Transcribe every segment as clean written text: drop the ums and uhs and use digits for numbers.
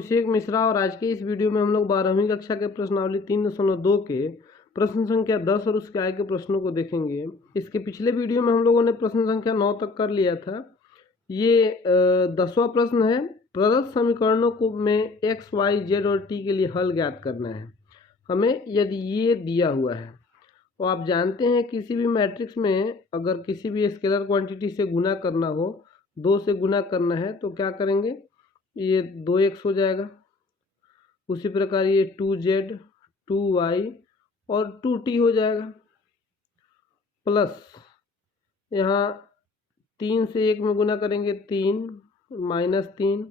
अभिषेक मिश्रा और आज के इस वीडियो में हम लोग 12वीं कक्षा के प्रश्नावली 3.2 के प्रश्न संख्या 10 और उसके आगे के प्रश्नों को देखेंगे। इसके पिछले वीडियो में हम लोगों ने प्रश्न संख्या 9 तक कर लिया था। ये 10वां प्रश्न है। प्रदत्त समीकरणों को में x, y, z और t के लिए हल ज्ञात करना है हमें, यदि ये दिया हुआ है। और आप जानते हैं किसी भी मैट्रिक्स में अगर किसी भी स्केलर क्वांटिटी से गुना करना हो, 2 से गुना करना है तो क्या करेंगे, ये 2x हो जाएगा। उसी प्रकार ये 2z, 2y और 2t हो जाएगा। प्लस यहाँ 3 से 1 में गुना करेंगे 3, -3,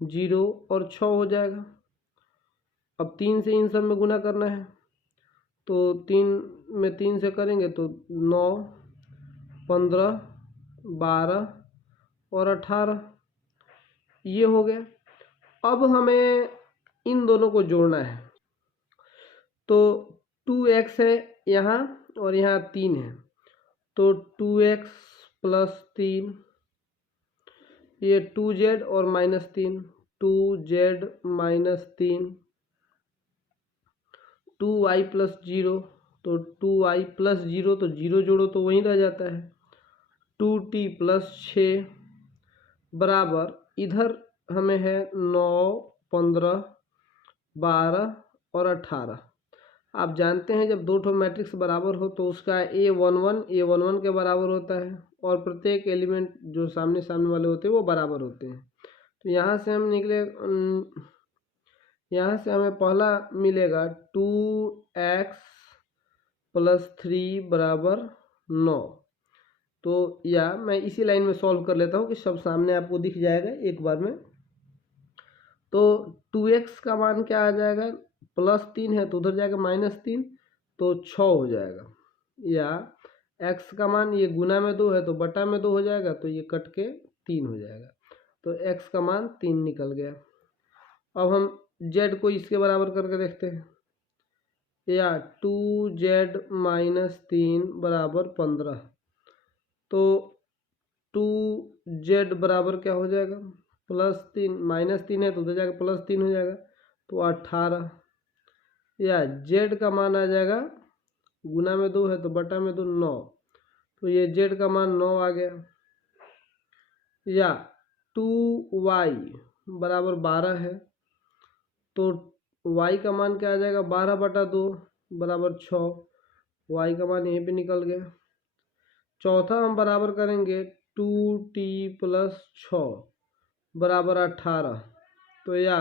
0 और 6 हो जाएगा। अब 3 से इन सब में गुना करना है तो 3 में 3 से करेंगे तो 9, 15, 12 और 18 ये हो गया। अब हमें इन दोनों को जोड़ना है तो 2x है यहाँ और यहाँ 3 है तो 2x + 3, ये 2z और -3, 2z - 3, 2y + 0 तो 2y + 0 तो 0 जोड़ो तो वहीं रह जाता है। 2t + 6 बराबर इधर हमें है 9, 15, 12 और 18। आप जानते हैं जब दो ठो मैट्रिक्स बराबर हो तो उसका a11 के बराबर होता है और प्रत्येक एलिमेंट जो सामने वाले होते हैं वो बराबर होते हैं। तो यहाँ से हम निकले, यहाँ से हमें पहला मिलेगा 2x + 3 बराबर 9। तो या मैं इसी लाइन में सॉल्व कर लेता हूँ कि सब सामने आपको दिख जाएगा एक बार में। तो 2x का मान क्या आ जाएगा, +3 है तो उधर जाएगा -3 तो 6 हो जाएगा। या x का मान ये गुना में 2 है तो बटा में 2 हो जाएगा तो ये कट के 3 हो जाएगा। तो x का मान 3 निकल गया। अब हम z को इसके बराबर करके देखते हैं। या 2z - 3 बराबर 15 तो 2z बराबर क्या हो जाएगा, +3 -3 है तो उधर जाकर +3 हो जाएगा तो 18। या z का मान आ जाएगा, गुना में 2 है तो बटा में 2, 9 तो ये z का मान 9 आ गया। या 2y बराबर 12 है तो y का मान क्या आ जाएगा, 12/2 बराबर 6। y का मान यहीं पे निकल गया। चौथा हम बराबर करेंगे 2t + 6 बराबर 18। तो या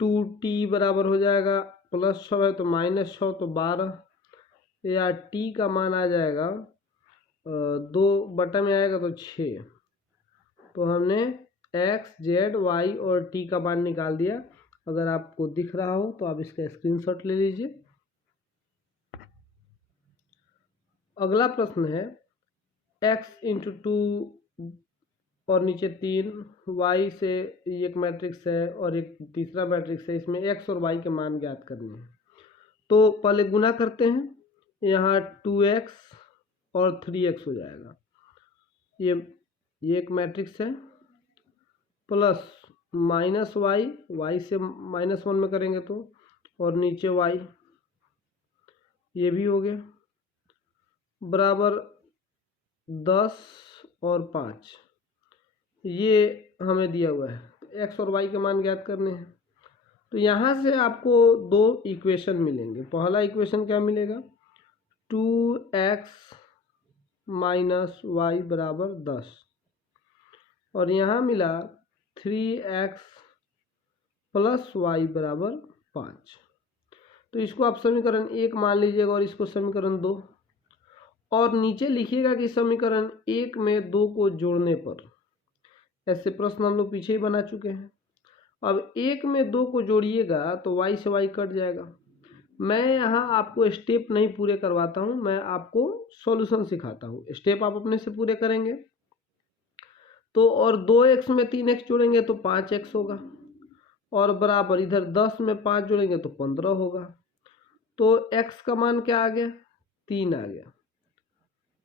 2t बराबर हो जाएगा, +6 है तो -6 तो 12। या t का मान आ जाएगा 2 बटा में आएगा तो 6। तो हमने x, z, y और t का मान निकाल दिया। अगर आपको दिख रहा हो तो आप इसका स्क्रीनशॉट ले लीजिए। अगला प्रश्न है x × 2 और नीचे 3, y से एक मैट्रिक्स है और एक तीसरा मैट्रिक्स है, इसमें x और y के मान ज्ञात करने हैं। तो पहले गुना करते हैं, यहाँ 2x और 3x हो जाएगा। ये एक मैट्रिक्स है प्लस -y, y से -1 में करेंगे तो, और नीचे y ये भी हो गया बराबर 10 और 5 ये हमें दिया हुआ है। तो x और y के मान ज्ञात करने हैं। तो यहाँ से आपको दो इक्वेशन मिलेंगे। पहला इक्वेशन क्या मिलेगा, 2x - y बराबर 10 और यहाँ मिला 3x + y बराबर 5। तो इसको आप समीकरण 1 मान लीजिएगा और इसको समीकरण 2। और नीचे लिखिएगा कि समीकरण 1 में 2 को जोड़ने पर, ऐसे प्रश्न हम लोग पीछे ही बना चुके हैं। अब 1 में 2 को जोड़िएगा तो y से y कट जाएगा। मैं यहाँ आपको स्टेप नहीं पूरे करवाता हूँ, मैं आपको सॉल्यूशन सिखाता हूँ। स्टेप आप अपने से पूरे करेंगे तो, और 2x में 3x जोड़ेंगे तो 5x होगा और बराबर इधर 10 में 5 जोड़ेंगे तो 15 होगा। तो x का मान क्या आ गया, 3 आ गया।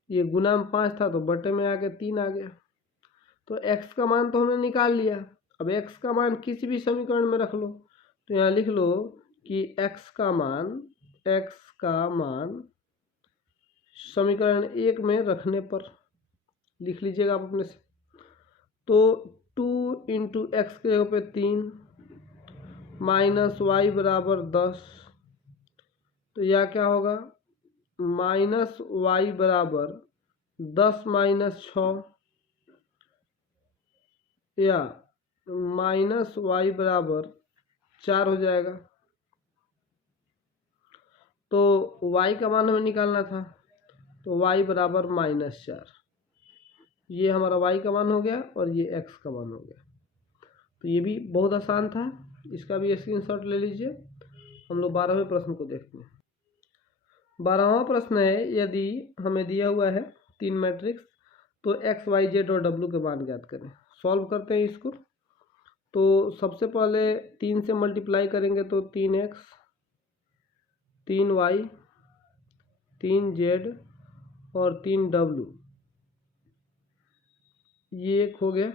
ये गुना में 5 था तो बटे में आ गया 3 आ गया। तो x का मान तो हमने निकाल लिया। अब x का मान किसी भी समीकरण में रख लो, तो यहाँ लिख लो कि x का मान समीकरण 1 में रखने पर लिख लीजिएगा आप अपने से। तो 2 इंटू एक्स के जगह पे 3 माइनस वाई बराबर 10, तो यह क्या होगा माइनस वाई बराबर 10 माइनस 6 या माइनस वाई बराबर 4 हो जाएगा। तो y का मान हमें निकालना था, तो y बराबर -4, ये हमारा y का मान हो गया और ये x का मान हो गया। तो ये भी बहुत आसान था, इसका भी स्क्रीनशॉट ले लीजिए। हम लोग 12वें प्रश्न को देखते हैं। 12वां प्रश्न है, यदि हमें दिया हुआ है 3 मैट्रिक्स, तो x, y, z और w के मान ज्ञात करें। सॉल्व करते हैं इसको। तो सबसे पहले 3 से मल्टीप्लाई करेंगे तो 3x, 3y, 3z और 3w, ये एक हो गया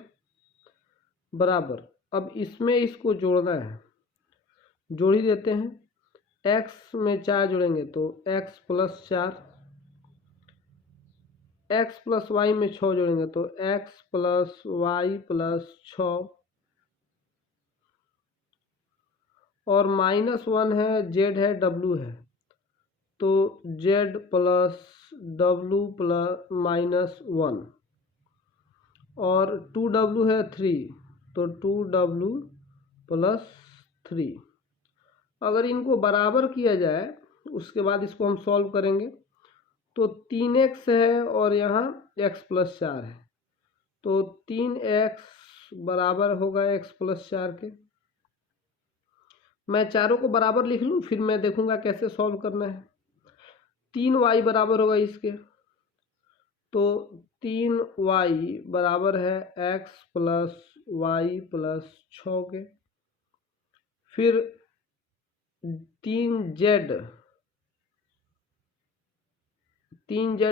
बराबर। अब इसमें इसको जोड़ना है, जोड़ ही देते हैं। x में 4 जोड़ेंगे तो x plus 4, x plus Y में 6 जोड़ेंगे तो x प्लस वाई प्लस 6, और -1 है, z है, w है, तो z प्लस w प्लस -1, और 2w है 3, तो 2w प्लस 3। अगर इनको बराबर किया जाए उसके बाद इसको हम सॉल्व करेंगे, तो 3x है और यहाँ x प्लस 4 है, तो 3x बराबर होगा x प्लस 4 के। मैं चारों को बराबर लिख लूँ, फिर मैं देखूंगा कैसे सॉल्व करना है। 3y बराबर होगा इसके, तो 3y बराबर है x प्लस वाई प्लस 6 के। फिर 3z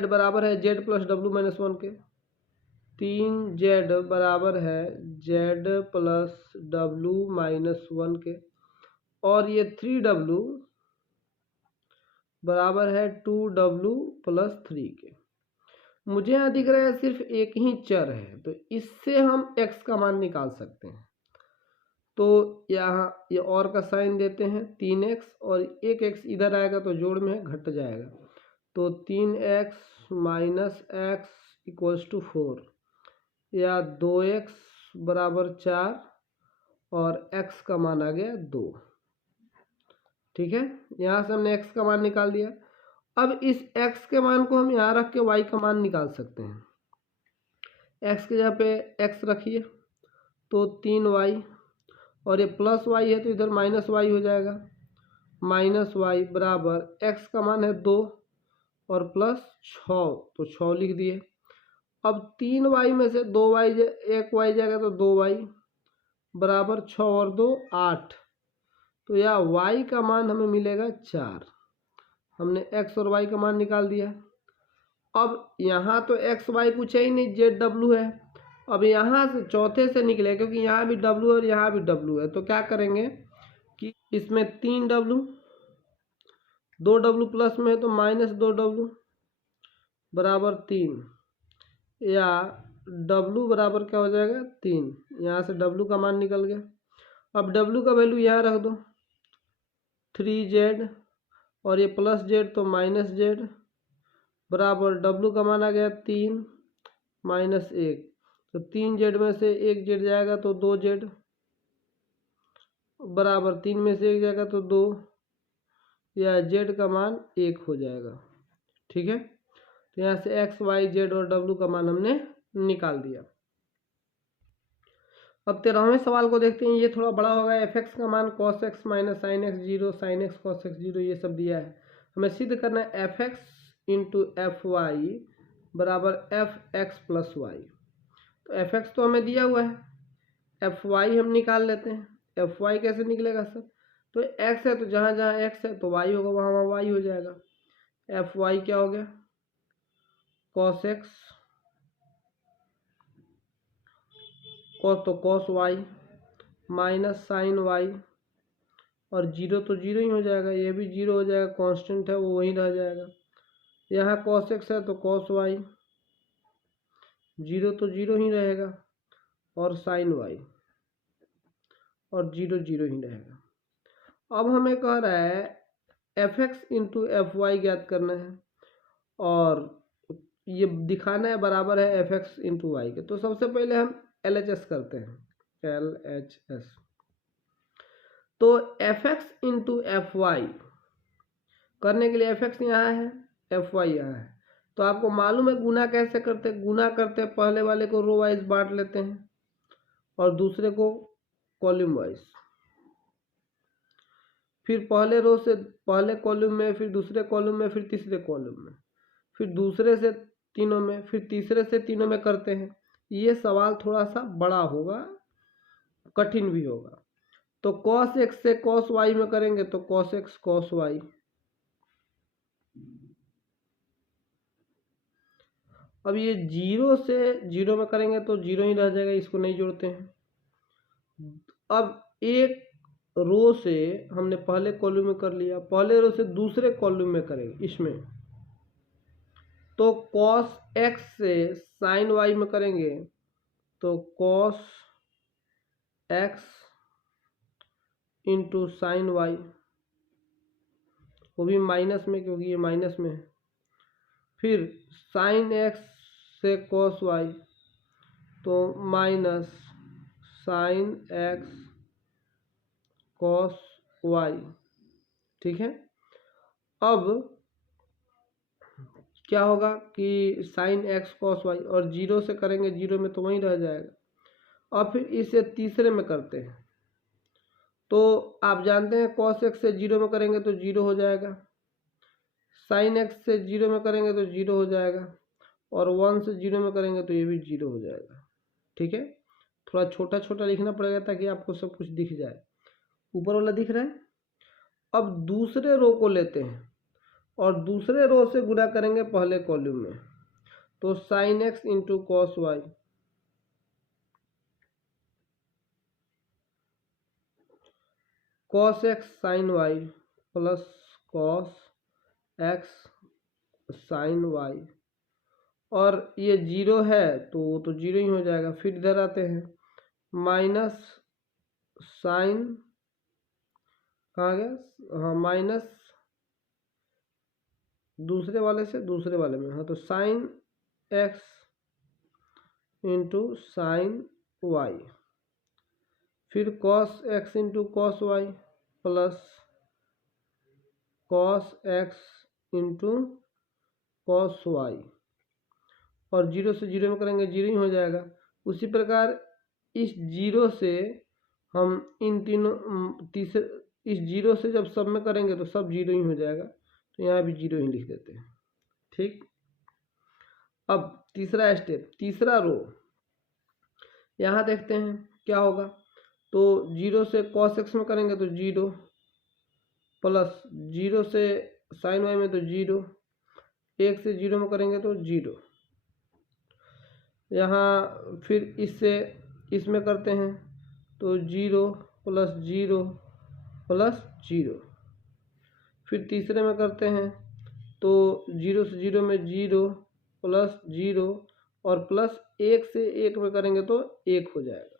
बराबर है z प्लस w माइनस 1 के। 3z बराबर है z प्लस w माइनस 1 के, और ये 3w बराबर है 2w प्लस 3 के। मुझे यहाँ दिख रहा है सिर्फ एक ही चर है, तो इससे हम x का मान निकाल सकते हैं। तो यहाँ ये और का साइन देते हैं, 3x और एक x इधर आएगा तो जोड़ में है, घट जाएगा, तो 3x minus x equals to 4, या 2x बराबर 4 और x का मान आ गया 2। ठीक है, यहाँ से हमने x का मान निकाल दिया। अब इस x के मान को हम यहाँ रख के y का मान निकाल सकते हैं। x के जगह पे x रखिए तो 3y, और ये प्लस y है तो इधर माइनस y हो जाएगा। माइनस y बराबर x का मान है 2 और प्लस 6, तो 6 लिख दिए। अब 3y में से 2y एक y जाएगा तो 2y बराबर 6 और 2 8, तो यह y का मान हमें मिलेगा 4। हमने x और y का मान निकाल दिया। अब यहाँ तो x y कुछ है ही नहीं, z w है। अब यहाँ से चौथे से निकले, क्योंकि यहाँ भी w और यहाँ भी w है, तो क्या करेंगे कि इसमें 3w, 2w प्लस में है तो -2w बराबर 3, या w बराबर क्या हो जाएगा 3। यहाँ से w का मान निकल गया। अब w का वैल्यू यहाँ रख दो, 3z, और ये प्लस z तो माइनस z बराबर w का मान आ गया 3 माइनस 1, तो 3z में से 1z जाएगा तो 2z बराबर 3 में से 1 जाएगा तो 2, या z का मान 1 हो जाएगा। ठीक है, तो यहाँ से x, y, z और w का मान हमने निकाल दिया। अब 13वें सवाल को देखते हैं। ये थोड़ा बड़ा होगा। f(x) का मान cos x minus sine x 0, sine x cos x 0, ये सब दिया है। हमें सिद्ध करना है f(x) इंटू एफ वाई बराबर f(x) प्लस वाई। तो f(x) तो हमें दिया हुआ है, f(y) हम निकाल लेते हैं। f(y) कैसे निकलेगा सर? तो x है तो जहाँ जहाँ x है तो y होगा, वहाँ वहाँ y हो जाएगा। f(y) क्या हो गया cos x, cos तो cos y minus sine Y, और जीरो तो जीरो ही हो जाएगा, ये भी जीरो हो जाएगा, कांस्टेंट है वो वहीं रह जाएगा। यहाँ कॉस एक्स है तो कॉस वाई, जीरो तो जीरो ही रहेगा, और साइन वाई, और जीरो जीरो ही रहेगा। अब हमें कह रहा है f x into f y ज्ञात करना है, और ये दिखाना है बराबर है एफ एक्स इंटू वाई के। तो सबसे पहले हम एल एच एस करते हैं, एल एच एस। तो f x into f y करने के लिए एफ एक्स यहाँ है, एफ वाई यहाँ है, तो आपको मालूम है गुना कैसे करते हैं। गुना करते हैं, पहले वाले को रो वाइज बांट लेते हैं और दूसरे को कॉलम वाइज, फिर पहले रो से पहले कॉलम में, फिर दूसरे कॉलम में, फिर तीसरे कॉलम में, फिर दूसरे से तीनों में, फिर तीसरे से तीनों में करते हैं। ये सवाल थोड़ा सा बड़ा होगा, कठिन भी होगा। तो cos x से cos y में करेंगे तो cos x cos y, अब ये जीरो से जीरो में करेंगे तो जीरो ही रह जाएगा, इसको नहीं जोड़ते हैं। अब एक रो से हमने पहले कॉलम में कर लिया, पहले रो से दूसरे कॉलम में करेंगे इसमें, तो cos x से sin y में करेंगे तो cos x into sine y, वो भी माइनस में क्योंकि ये माइनस में है। फिर साइन एक्स से कॉस वाई तो minus sine x cos y, ठीक है। अब क्या होगा कि साइन एक्स कॉस वाई, और जीरो से करेंगे, जीरो में तो वहीं रह जाएगा। अब फिर इसे तीसरे में करते हैं, तो आप जानते हैं कॉस एक्स से जीरो में करेंगे तो जीरो हो जाएगा, साइन एक्स से जीरो में करेंगे तो जीरो हो जाएगा, और वन से जीरो में करेंगे तो ये भी जीरो हो जाएगा, ठीक है। थोड़ा छोटा छोटा लिखना पड़ेगा ताकि आपको सब कुछ दिख जाए। ऊपर वाला दिख रहा है। अब दूसरे रो को लेते हैं और दूसरे रो से गुणा करेंगे पहले कॉलम में, तो sine x into cos y, cos x sine y plus cos x sine Y, और ये जीरो है तो वो तो जीरो ही हो जाएगा। फिर इधर आते हैं, माइनस साइन, कहाँ गया, हाँ माइनस दूसरे वाले से दूसरे वाले में, हाँ तो sine x into sine Y, फिर cos X into cos Y plus cos X into cos Y, और जीरो से जीरो में करेंगे जीरो ही हो जाएगा। उसी प्रकार इस जीरो से हम इन तीनों तीसरे, इस जीरो से जब सब में करेंगे तो सब जीरो ही हो जाएगा, तो यहाँ भी जीरो ही लिख देते हैं, ठीक। अब तीसरा स्टेप, तीसरा रो, यहाँ देखते हैं क्या होगा। तो जीरो से कॉस एक्स में करेंगे तो जीरो, प्लस जीरो से साइन वाई में तो जीरो, एक से जीरो में करेंगे तो जीरो। यहाँ फिर इससे इसमें करते हैं तो zero plus zero plus zero, फिर तीसरे में करते हैं तो जीरो से जीरो में जीरो प्लस जीरो, और प्लस एक से एक में करेंगे तो एक हो जाएगा।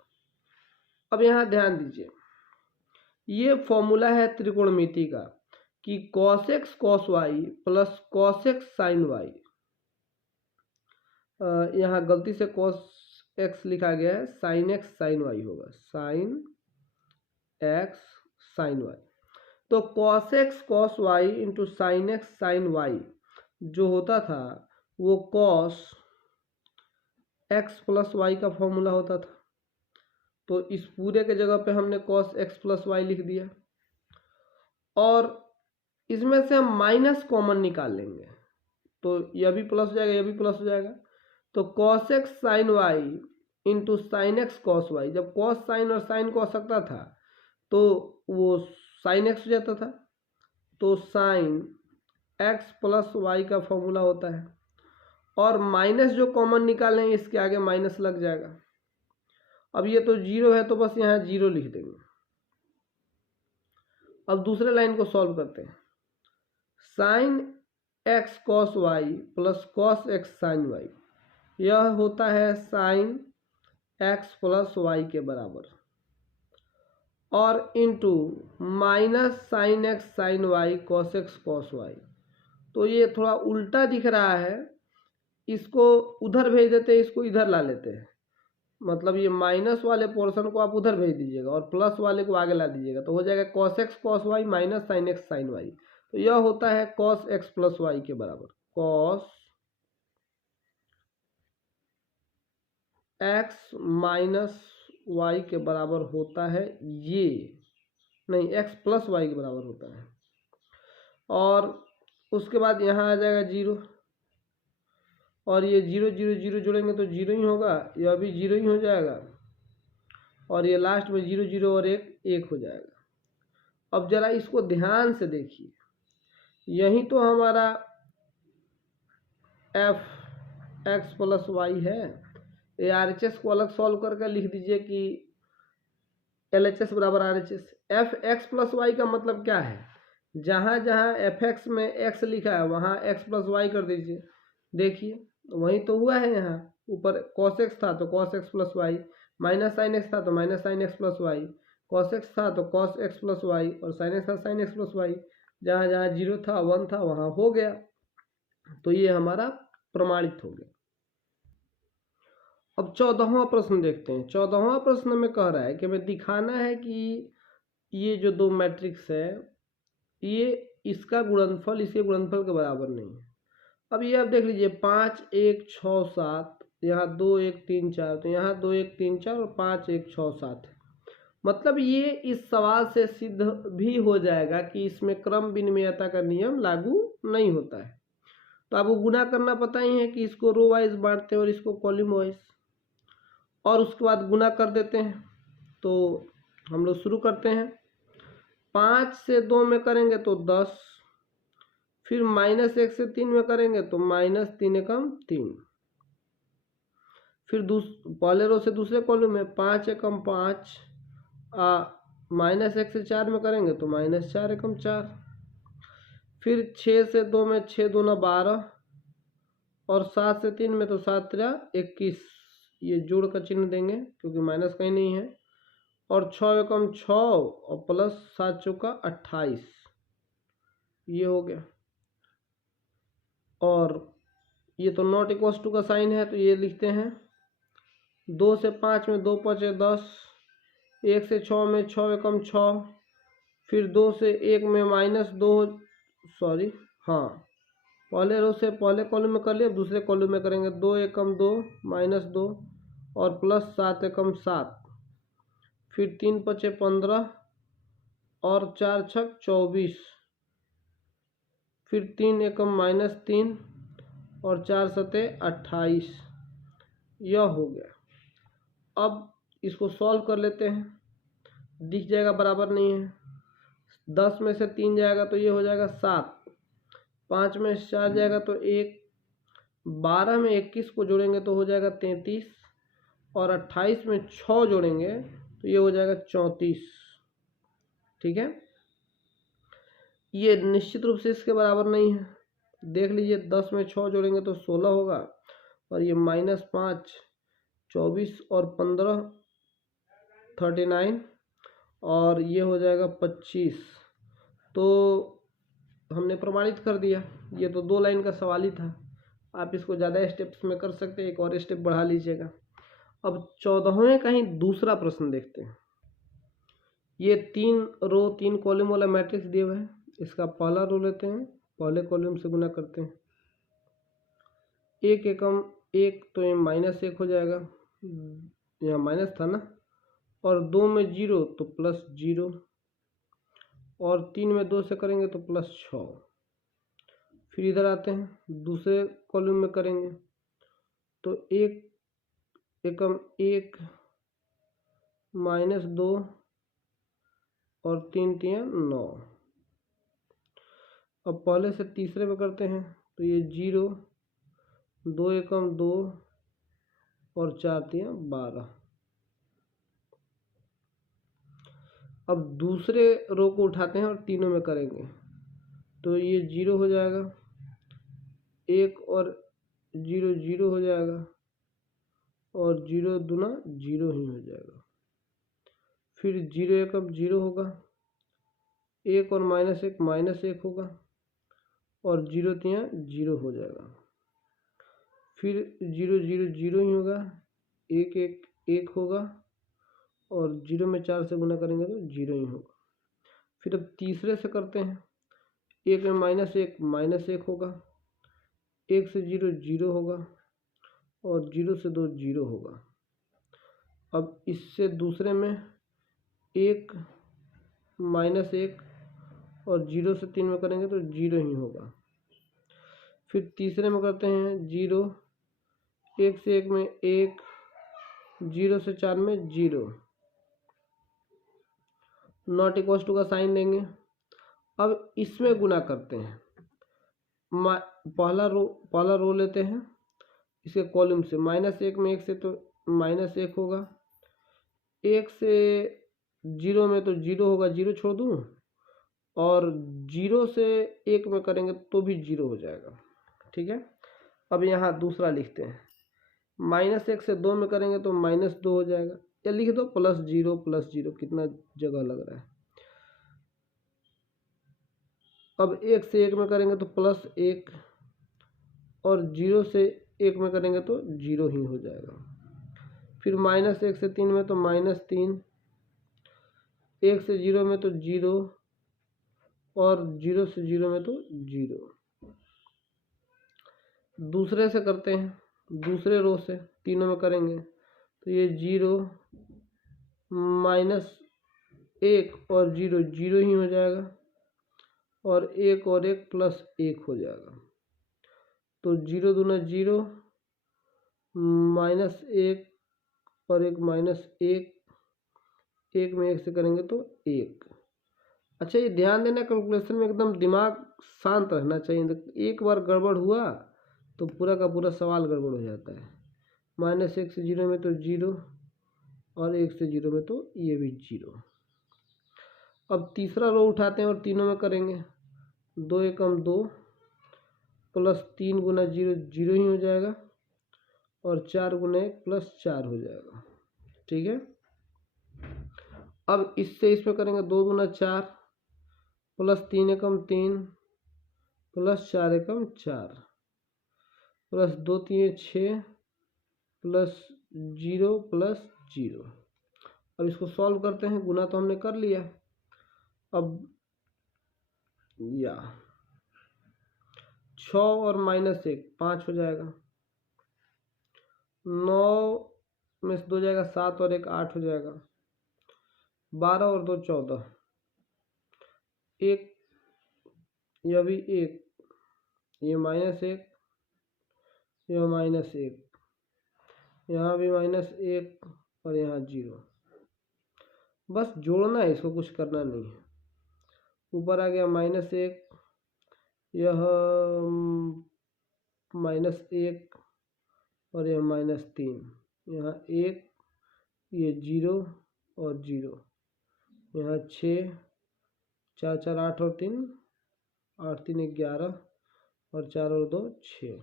अब यहाँ ध्यान दीजिए, ये फॉर्मूला है त्रिकोणमिति का कि cos x cos y plus cos x sin y, यहाँ गलती से cos x लिखा गया है, sin x sin y होगा, sin x sin y। तो cos x cos y into sine x sine y जो होता था वो cos x प्लस वाई का फॉर्मूला होता था, तो इस पूरे के जगह पे हमने cos x प्लस वाई लिख दिया, और इसमें से हम माइनस कॉमन निकाल लेंगे तो यह भी प्लस हो जाएगा, यह भी प्लस हो जाएगा। तो cos x sine y into sine x cos y, जब cos साइन और साइन को सकता था तो वो साइन एक्स हो जाता था, तो साइन एक्स प्लस वाई का फॉर्मूला होता है, और माइनस जो कॉमन निकालेंगे इसके आगे माइनस लग जाएगा। अब ये तो जीरो है तो बस यहाँ जीरो लिख देंगे। अब दूसरे लाइन को सॉल्व करते हैं। Sine x cos Y plus cos x sine y, यह होता है साइन एक्स प्लस वाई के बराबर, और into minus sine x sine y cos x cos y. तो ये थोड़ा उल्टा दिख रहा है, इसको उधर भेज देते हैं, इसको इधर ला लेते हैं। मतलब ये माइनस वाले पोर्शन को आप उधर भेज दीजिएगा और प्लस वाले को आगे ला दीजिएगा, तो हो जाएगा cos x cos y minus sine x sine y. तो यह होता है कॉस एक्स प्लस वाई के बराबर। कॉस एक्स माइनस वाई के बराबर होता है, ये नहीं, एक्स प्लस वाई के बराबर होता है। और उसके बाद यहाँ आ जाएगा जीरो, और ये जीरो जीरो जीरो जोड़ेंगे तो जीरो ही होगा, यह भी जीरो ही हो जाएगा, और ये लास्ट में जीरो जीरो और एक हो जाएगा। अब जरा इसको ध्यान से देखिए, यही तो हमारा एफ एक्स प्लस वाई है। ये आर एच एस को अलग सॉल्व करके लिख दीजिए कि एल एच एस बराबर R H S. F x plus y का मतलब क्या है, जहाँ जहाँ एफ एक्स में एक्स लिखा है वहाँ एक्स प्लस वाई कर दीजिए। देखिए वही तो हुआ है, यहाँ ऊपर कॉस एक्स था तो cos x plus y, minus sine x था तो minus sine x plus y, cos x था तो कॉस एक्स प्लस वाई, और साइन एक्स था साइन एक्स प्लस वाई। जहाँ जहाँ जीरो था वन था वहाँ हो गया, तो ये हमारा प्रमाणित हो गया। अब 14वां प्रश्न देखते हैं। 14वां प्रश्न में कह रहा है कि हमें दिखाना है कि ये जो दो मैट्रिक्स है, ये इसका गुणनफल इसके गुणनफल के बराबर नहीं है। अब ये आप देख लीजिए 5 1 6 7, यहाँ 2 1 3 4, तो यहाँ 2 1 3 4 और 5 1 6 7 है। मतलब ये इस सवाल से सिद्ध भी हो जाएगा कि इसमें क्रम विनिमयता का नियम लागू नहीं होता है। तो आपको गुना करना पता ही है कि इसको रो वाइज बांटते हैं और इसको कॉलम वाइज, और उसके बाद गुना कर देते हैं। तो हम लोग शुरू करते हैं। 5 से 2 में करेंगे तो 10, फिर माइनस 1 से 3 में करेंगे तो माइनस 3 एकम 3, फिर पहले रो से दूसरे कॉलम में 5 एकम 5, माइनस 1 से 4 में करेंगे तो माइनस 4 एकम 4, फिर 6 से 2 में 6 दूना 12, और 7 से 3 में तो 7 3 21, ये जोड़ का चिन्ह देंगे क्योंकि माइनस कहीं नहीं है, और 6 एकम 6 और प्लस 7 चौका 28, ये हो गया। और ये तो नॉट इक्वल्स टू का साइन है, तो ये लिखते हैं 2 से 5 में 2 5 10, 1 से 6 में 6 एकम 6, फिर 2 से 1 में माइनस 2, सॉरी हाँ, पहले रो से पहले कॉलम में कर लिया, दूसरे कॉलम में करेंगे 2 एकम 2 माइनस 2 और प्लस 7 एकम 7, फिर 3 5 15 और 4 6 24, फिर 3 एकम माइनस 3 और 4 7 28, यह हो गया। अब इसको सॉल्व कर लेते हैं, दिख जाएगा बराबर नहीं है, 10 में से 3 जाएगा तो ये हो जाएगा 7, 5 में से 4 जाएगा तो 1, 12 में 21 को जोड़ेंगे तो हो जाएगा 33, और 28 में 6 जोड़ेंगे तो ये हो जाएगा 34। ठीक है, ये निश्चित रूप से इसके बराबर नहीं है। देख लीजिए 10 में 6 जोड़ेंगे तो 16 होगा, और ये -5 24 और 15 39, और ये हो जाएगा 25। तो हमने प्रमाणित कर दिया। ये तो 2 लाइन का सवाल ही था, आप इसको ज़्यादा स्टेप्स में कर सकते हैं, एक और स्टेप बढ़ा लीजिएगा। अब 14वें का ही दूसरा प्रश्न देखते हैं। ये 3 रो 3 कॉलम वाला मैट्रिक्स दिया हुआ है, इसका पहला रो लेते हैं, पहले कॉलम से गुना करते हैं। 1 एकम 1 तो ये -1 हो जाएगा, यहाँ माइनस था ना, और 2 में 0 तो प्लस 0, और 3 में 2 से करेंगे तो प्लस 6। फिर इधर आते हैं, दूसरे कॉलम में करेंगे तो 1 एकम 1 -2 और 3 3 9। अब पहले से तीसरे में करते हैं तो ये 0, 2 एकम 2 और 4 3 12, अब दूसरे रो को उठाते हैं और तीनों में करेंगे तो ये 0 हो जाएगा, 1 और 0 0 हो जाएगा और 0 दूना 0 ही हो जाएगा। फिर 0 1 अब 0 होगा, 1 और -1 होगा और 0 तिया 0 हो जाएगा। फिर 0 0 0 ही होगा, 1 1 1 होगा और 0 में 4 से गुना करेंगे तो 0 ही होगा। फिर अब तीसरे से करते हैं, 1 में -1 होगा, 1 से 0 0 होगा और 0 से 2 0 होगा। अब इससे दूसरे में 1 -1 और 0 से 3 में करेंगे तो 0 ही होगा। फिर तीसरे में करते हैं 0, 1 से 1 में 1, 0 से 4 में 0, नॉट इक्वल टू का साइन देंगे। अब इसमें गुना करते हैं, पहला रो लेते हैं इसके कॉलम से, -1 में 1 से तो -1 होगा, 1 से 0 में तो 0 होगा, 0 छोड़ दूँ और 0 से 1 में करेंगे तो भी 0 हो जाएगा। ठीक है, अब यहाँ दूसरा लिखते हैं, -1 से 2 में करेंगे तो -2 हो जाएगा, या लिख दो +0 कितना जगह लग रहा है। अब 1 से 1 में करेंगे तो +1 और 0 से 1 में करेंगे तो 0 ही हो जाएगा। फिर -1 से 3 में तो -3, 1 से 0 में तो 0 और 0 से 0 में तो 0। दूसरे से करते हैं, दूसरे रो से तीनों में करेंगे तो ये 0 -1 और 0 0 ही हो जाएगा और 1 और 1 +1 हो जाएगा। तो 0 दूना 0, -1 और 1 -1, 1 में 1 से करेंगे तो 1। अच्छा, ये ध्यान देना, कैलकुलेशन में एकदम दिमाग शांत रहना चाहिए। एक बार गड़बड़ हुआ तो पूरा का पूरा सवाल गड़बड़ हो जाता है। -1 से 0 में तो 0 और 1 से 0 में तो ये भी 0। अब तीसरा रो उठाते हैं और तीनों में करेंगे, 2 एकम 2 +3 गुना 0 0 ही हो जाएगा और 4 गुना 1 +4 हो जाएगा। ठीक है, अब इससे इसमें करेंगे 2 गुना 4 +3 एकम 3 +4 एकम 4 +2 3 6 +0 +0। अब इसको सॉल्व करते हैं, गुना तो हमने कर लिया। अब या 6 और -1 5 हो जाएगा, 9 में से 2 जाएगा 7 और 1 8 हो जाएगा, 12 और 2 14, 1 यह भी 1, ये -1, यह -1, यहाँ भी -1 और यहाँ 0। बस जोड़ना है, इसको कुछ करना नहीं है। ऊपर आ गया -1, यह -1 और यह -3, यहाँ 1, ये 0 और 0, यहाँ 6 4 4 8 और 3 8 3 11 और 4 और 2 6।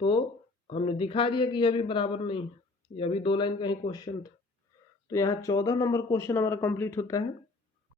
तो हमने दिखा दिया कि यह भी बराबर नहीं है, यह भी 2 लाइन का ही क्वेश्चन था। तो यहाँ 14 नंबर क्वेश्चन हमारा कंप्लीट होता है।